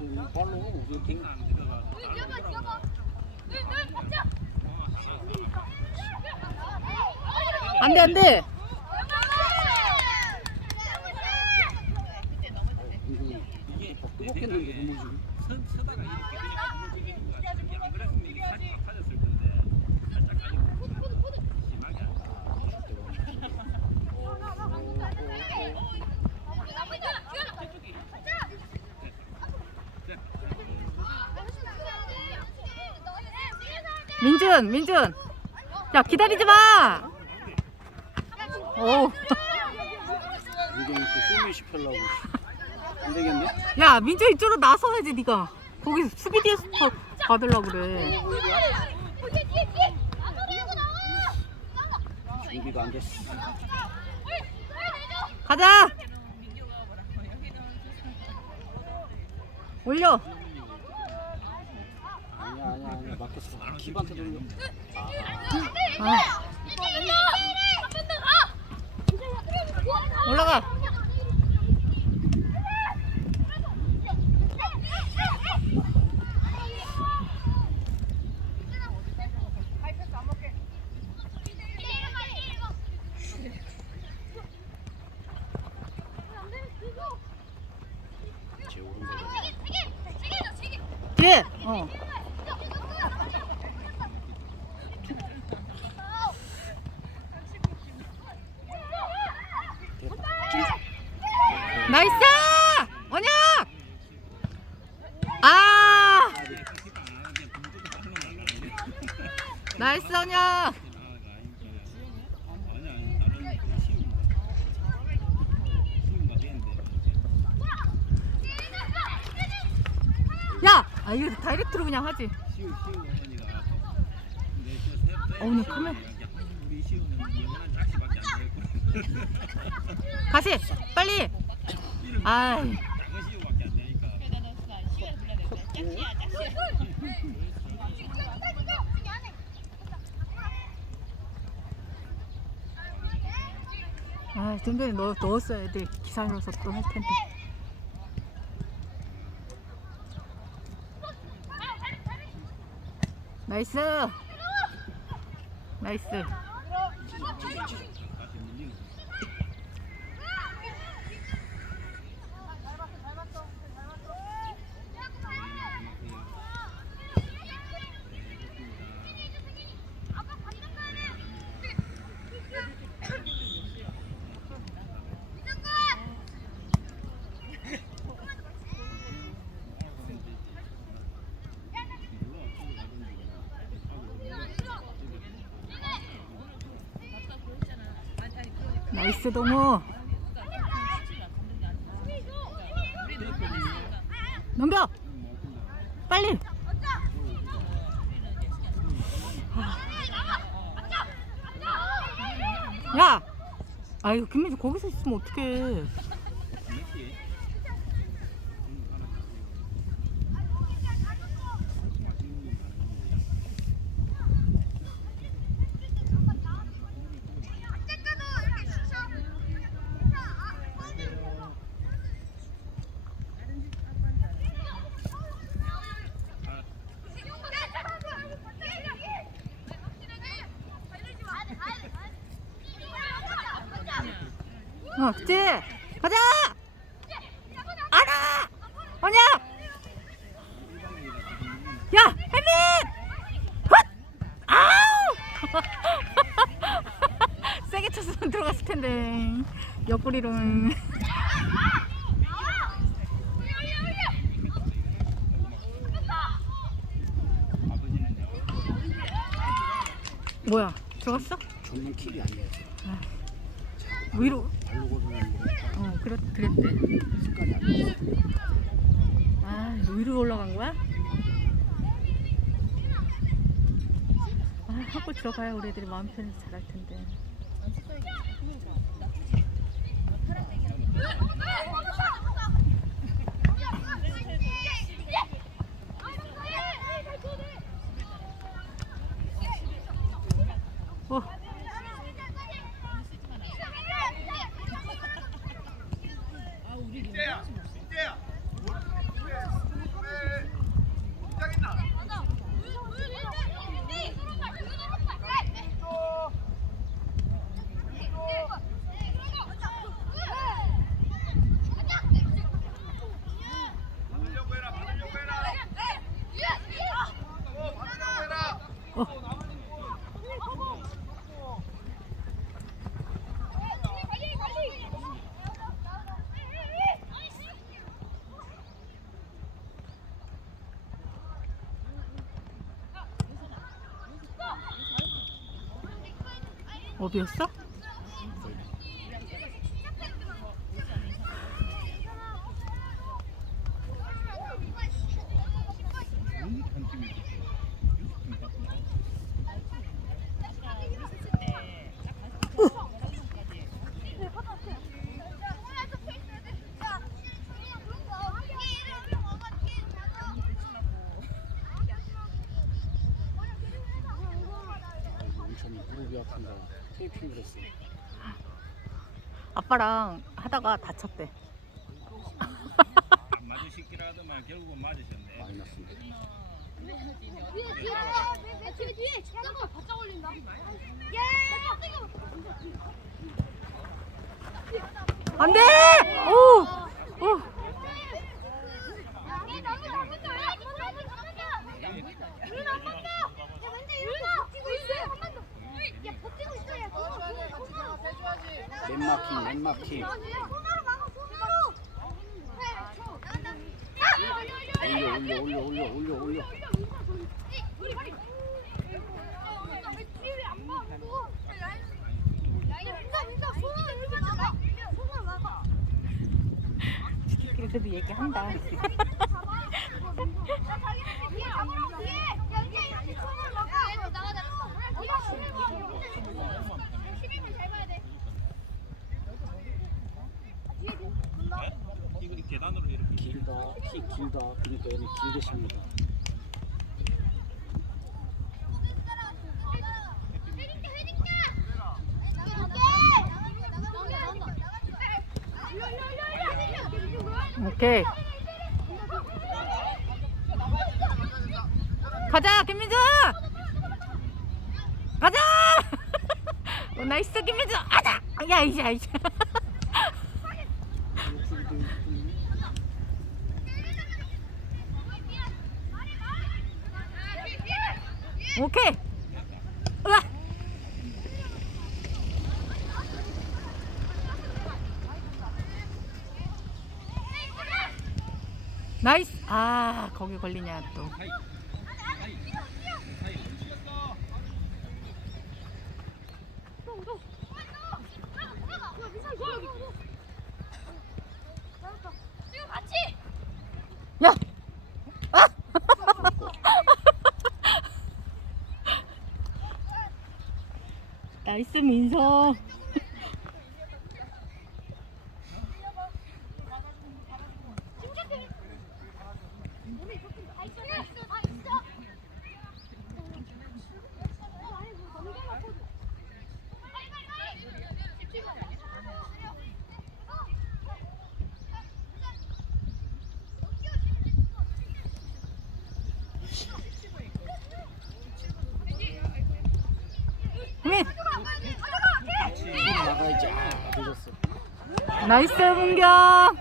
내리니 위에서 이 발로 이렇게 킹안 들어가서 안 돼, 안 돼. 이거 이게 뜨겁겠는데 너무 지금. 선 서다가 이렇게 그냥 넘어지는 거 같아. 이게 안 그랬으면 이게 살짝 빠졌을 건데 살짝 가지고 심하게 안 돼. 민준, 민준. 야, 기다리지 마. 오. 이게 또 쇼미 시켜려고. 안 되겠네? 야, 민준 이쪽으로 나서야지, 네가. 거기 수비 뒤에서 더 받으려고 그래. 준비가 안 됐어. 가자. 올려. 아니야, 아니야, 아니야. 막혔어. 기반테 돌려. 아, 올라가. 제 오른발에. 뒤에. 어. 나이스! 원혁! 아! 나이스 원혁! 야! 아 이거 다이렉트로 그냥 하지. 어, 오늘 카메라. 우리 시우는 영원한 작시밖에 안 되고 다시 빨리. 아이. 작은 시우밖에 안 되니까 아, 좀 전에 넣, 넣었어야 돼. 기사로서 또 할 텐데. 나이스. 나이스. 나이스 동우. 넘겨. 빨리. 아. 야. 아유 김민주 거기서 있으면 어떡해. 어, 그치? 가자! 알아! 뭐냐? 야, 혜민! 헛! 아우! 세게 쳤으면 들어갔을 텐데. 옆구리로는 아버지는요. 뭐야 들어갔어? 정면 킥이 아니에요. 위로 발로 걸어오는 거니까 어 그랬, 그랬대. 아 위로 올라간 거야? 아 하고 들어가야 우리 애들이 마음 편해서 잘할 텐데 어디였어? 한 팀이 아이고, 온천이 무릎이 아픈다. 테이핑을 했어. 아빠랑 하다가 다쳤대 안 맞으시기라더만 결국은 맞으셨네. 마이너스인데. 뒤에 뒤에 뒤에 뒤에 잠깐만 바짝 올린다. 예! 안 돼! 오! 오! 너무 너무. 야, 근데 이거 버티고 있어. 한번 더. 막아, 손으로. 올려, 올려, 올려, 올려, 올려, 올려. 뒤에 안 봐. 야, 민서, 민서, 손으로 이렇게 막아. 손으로 막아. 지들끼리 그래도 얘기한다 이거 이 계단으로 이렇게 길다. 그러니까 얘는 길게. 오케이. 가자 김민주 가자! 오, 나이스 김민주 가자! 야 이제 이제 오케이 으아 나이스. 아 거기 걸리냐 또 사이 사이 사이 야! 아! 나이스 민서. 민 뒤로 나가야지. 아, 늦었어. 나이스 문경.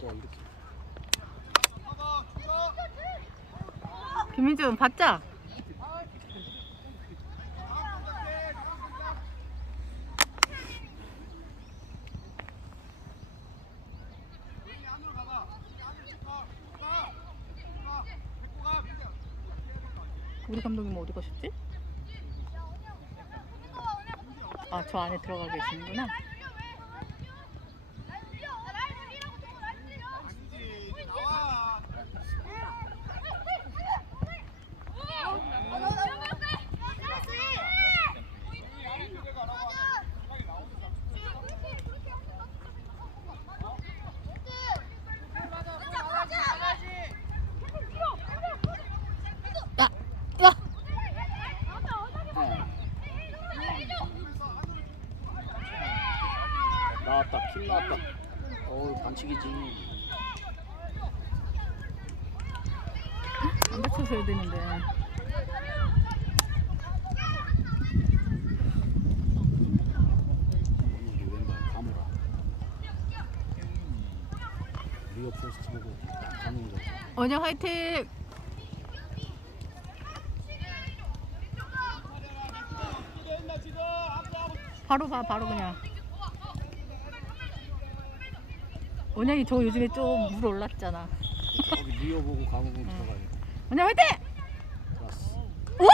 또 이렇게. 김민준 받자. 우리 감독님 어디 가셨지? 아, 저 안에 들어가 계시는구나. 야, 야, 나왔다. 킴 나왔다. 어우 반칙이지. 안 다 쳐서야 되는데. 보고 가는 거지. 언영 화이팅! 바로 봐, 바로 그냥. 원영이 저 요즘에 좀 물 올랐잖아. 거기 리어 보고 가보고 들어가야 돼. 원영 화이팅! 와!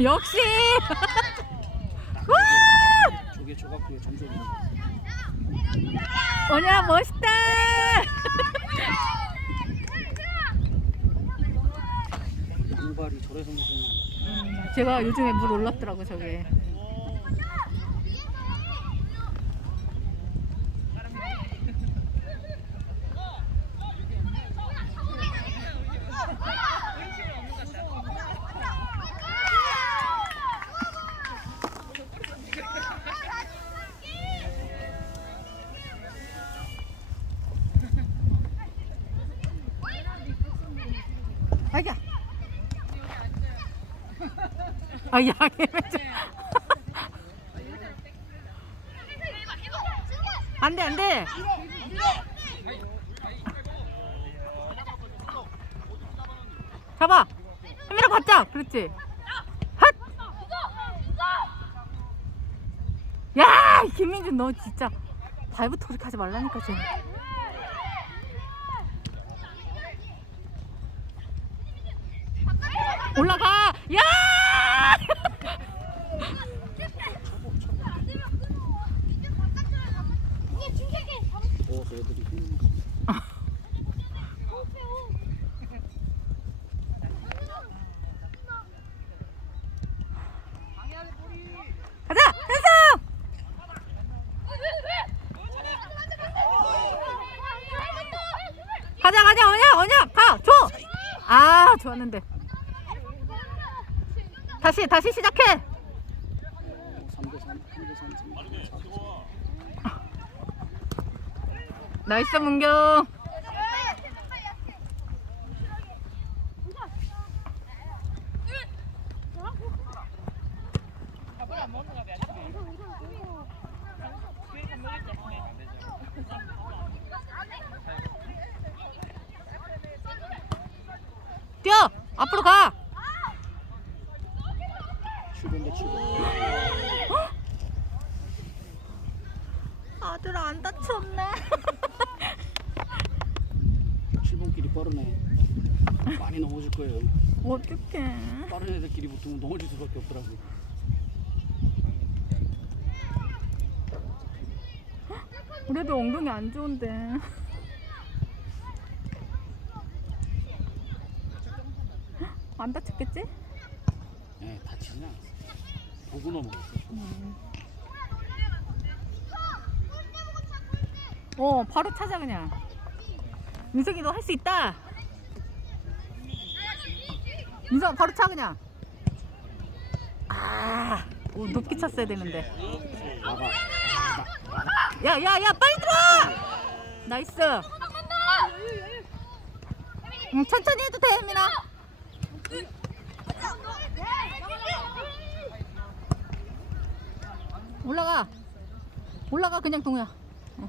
역시! 와! 저게 조각구의 점수를 원영 멋있다! 양발이 저래서 무슨 제가 요즘에 물 올랐더라고 저게. 아야. 아야. 안돼 안 돼. 잡아. 카메라 받자. 그렇지. 핫. 야 김민준 너 진짜 발부터 그렇게 하지 말라니까 쟤. 올라가. 야. 더워서 애들이 힘 가자. 현성. 가자 가자 언야 언야 가 줘. 아 좋았는데. 다시 다시 시작해. 3대 3, 3대 3, 3대 4. 나이스 문경. 뛰어 앞으로 가. 출근대 출근. 아들 안 다쳤네. 7번끼리 빠르네. 많이 넘어질 거예요. 어떡해. 빠른 붙으면 넘어질 수밖에 없더라고. 그래도 엉덩이 안 좋은데. 안 다쳤겠지? 예, 다치진 않았어. 보고 넘어갔어. 어, 바로 찾아 그냥. 민석이 너 할 수 있다. 민석 바로 차 그냥. 아, 오, 높게 찼어야 되는데. 야, 야, 야, 빨리 들어와. 나이스. 응, 천천히 해도 돼, 민아. 올라가. 올라가 그냥 동우야. 어.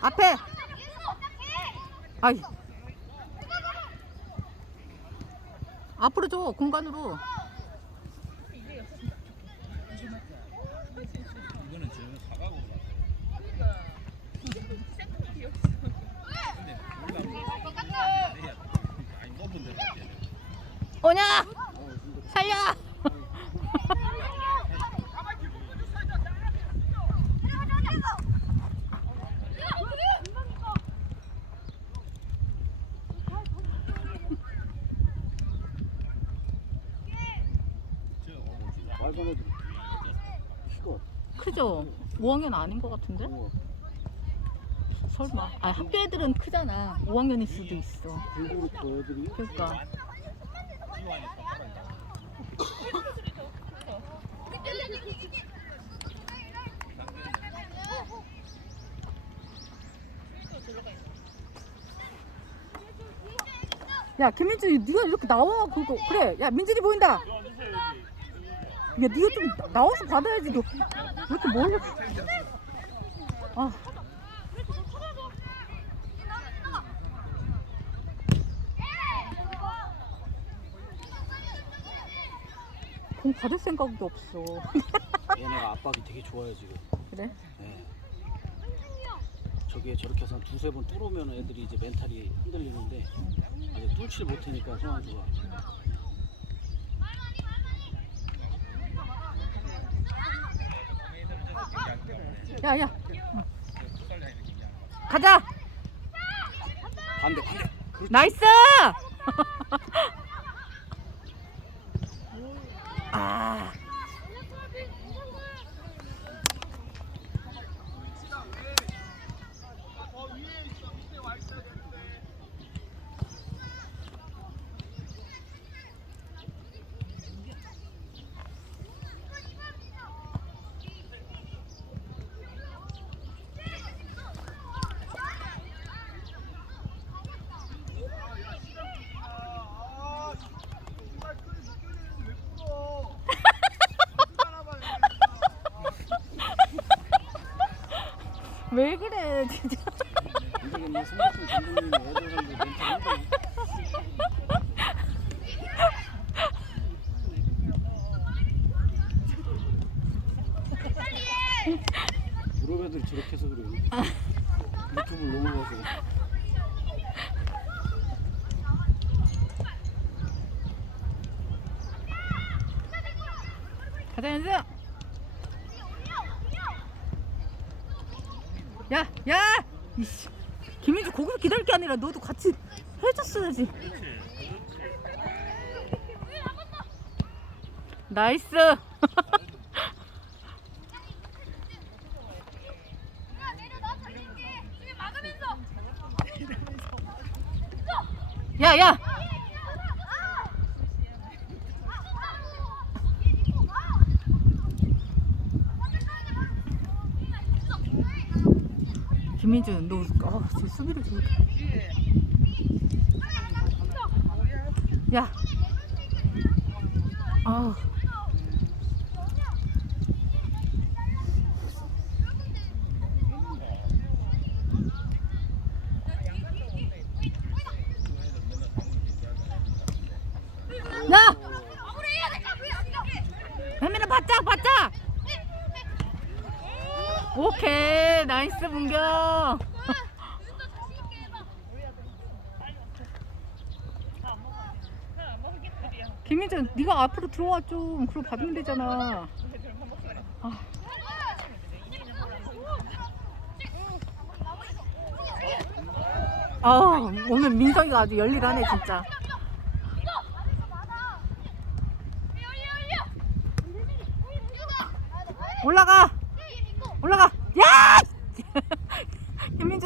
앞에. 아이. 앞으로 줘 공간으로. 이거는 지금 사각으로 근데 올라가면 내야 아니 높은 데로 가야 돼. 오냐. 살려. 크죠? 5학년 아닌 것 같은데? 설마. 아 학교 애들은 크잖아. 5학년일 수도 있어. 그러니까. 야 김민준이 네가 이렇게 나와 그거 그래. 야 민준이 보인다. 야 네가 좀 나- 나와서 받아야지 너. 왜 이렇게 멀리? 아. 공 받을 생각도 없어. 얘네가 압박이 되게 좋아요 지금. 그래? 네. 저게 저렇게 해서 한 두세 번 뚫으면 애들이 이제 멘탈이 흔들리는데 아직 뚫질 못하니까 송환수가 야야. 가자. 반대 반대. 그렇지. 나이스! 아. 진짜. 이제는 스마트폰 감독님이 애들 상대 멘탈 흔들려. 유럽 애들이 저렇게 해서 그래요. 유튜브를 넘어가서. 가자 연수. 야, 야! 이씨. 김민주 거기서 기다릴 게 아니라 너도 같이 해줬어야지. 나이스. 야, 야. 김민준, 너, 어, 저 수비를 저렇게. 야. 아. 야! 혜민아 바짝 바짝! 오케이 나이스 문경. 김민준 네가 앞으로 들어와 좀 그럼 받으면 되잖아. 아. 아 오늘 민성이가 아주 열일하네 진짜. 올라가 야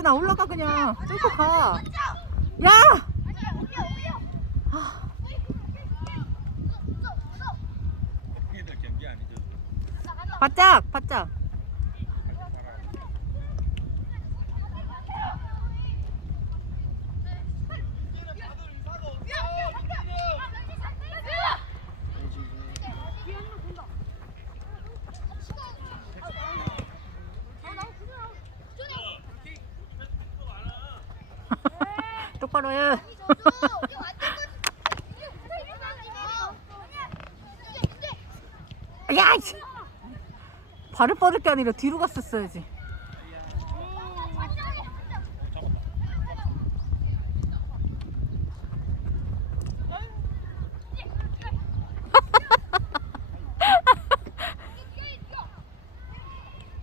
김민준아 올라가 그냥 뚫고 가 야! 경기 아니죠? 바짝 바짝 걸어요. 야, 씨. 발을 뻗을 게 아니라 뒤로 갔었어야지.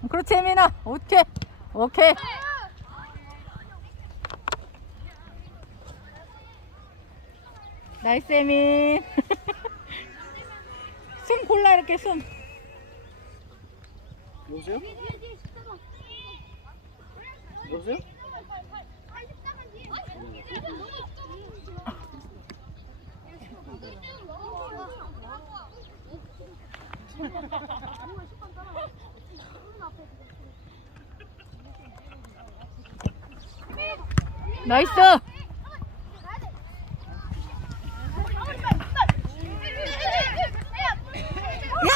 그렇지, 민아 오케이. 오케이. 나이스, 혜민. 숨 골라, 이렇게 숨. 여보세요? 여보세요? 나이스. 야!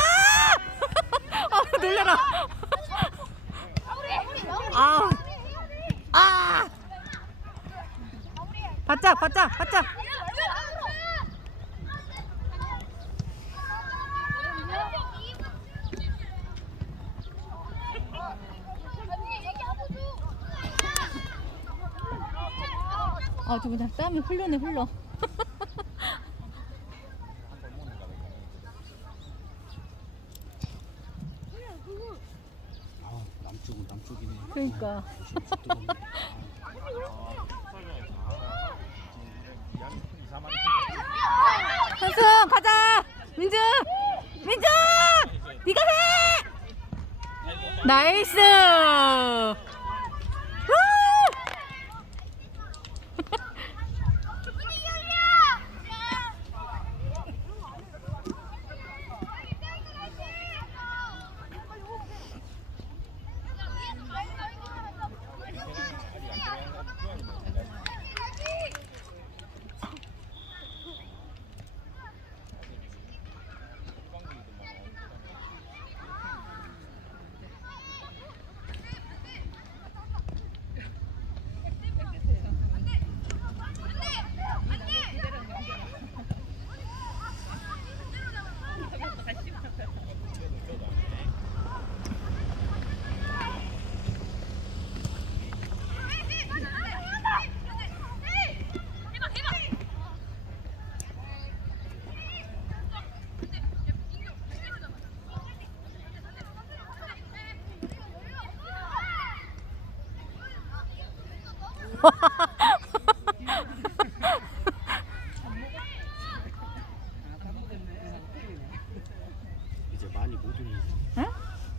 아, 놀래라. 아. 아! 바짝, 바짝, 바짝. 아, 저 그냥 땀이 흘러네, 흘러. 그러니까. 뜨겁네. 현승, 가자! 민주! 민주! 네가 해! 나이스! 우! 이제 많이 못 올리지. 응?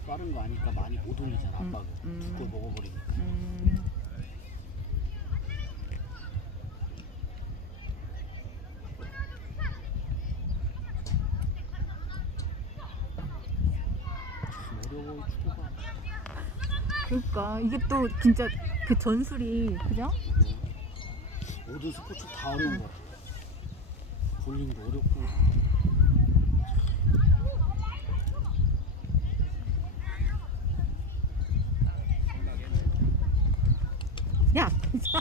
빠른 거 아니까 많이 못 올리잖아 음, 아빠가. 음. 두골 먹어버리니까. 음. 어려워 이 축구가. 그러니까 이게 또 진짜 그 전술이 그죠? 모든 스포츠 다 어려운 거 같아. 볼링도 어렵고. 야, 진짜.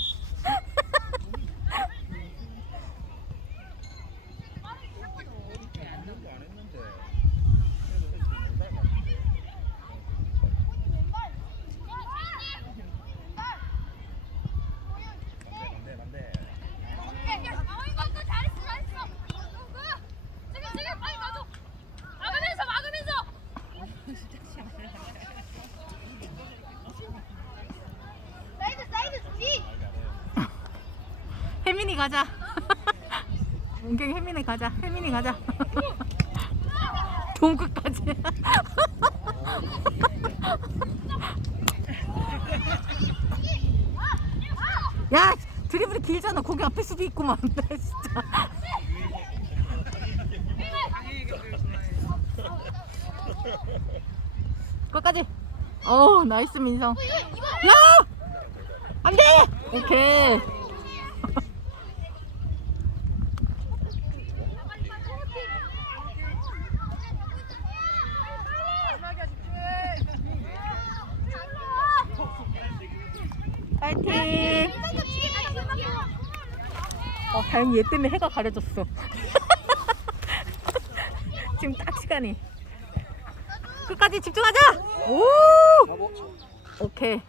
사이드 사이드 준비. 혜민이 가자. 은경이 혜민이 가자. 혜민이 가자. 동구까지. 야, 드리블이 길잖아. 거기 앞에 수비 있구만. 나 진짜. 끝까지. 어, 나이스 민성. 야! 안 돼! 오케이. 파이팅! 어, 다행히 얘 때문에 해가 가려졌어. 지금 딱 시간이. 끝까지 집중하자 오 오케이